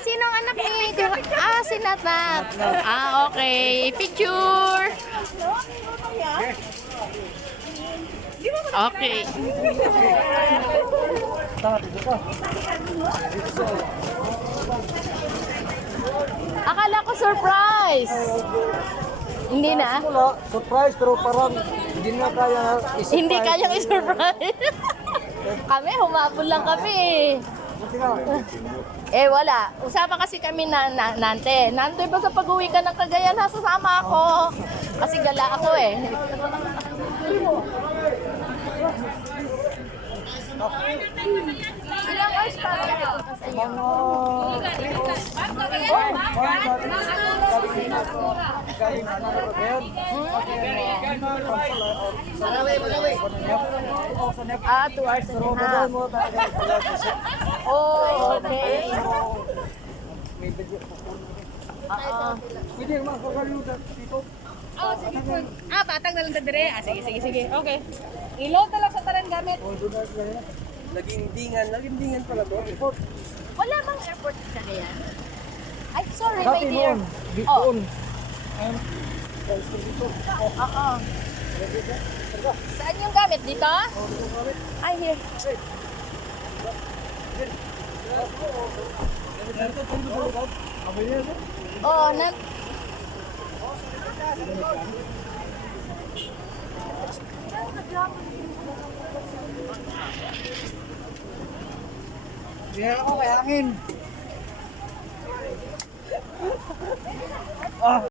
Sinong anak ni? Si Natnat. Okay. Picture. Okay. Akala ko surprise. Hindi na? Wala, surprise pero parang hindi na kaya i-surprise. Hindi kayang i-surprise. Kami, humabol lang kami eh. Wala. Usama kasi kami na nante. Nante ba sa pag-uwi ka ng Cagayan, sasama ako. Kasi gala ako eh. Ilang hours pa rin sa iyo? Ah, 2 hours and a half. Oh, okay. Pwede naman kakalimutan dito. Patag na lang ta dire. Sige. Okay. Ilaw talaga sa taran gamit. Naging pala to. Wala bang airport sa Cagayan? Ay, sorry, my Dati dear. noon, ditoon. Oo. Saan yung gamit? Dito? Ay, here. Oo, Kaya ako kay hangin.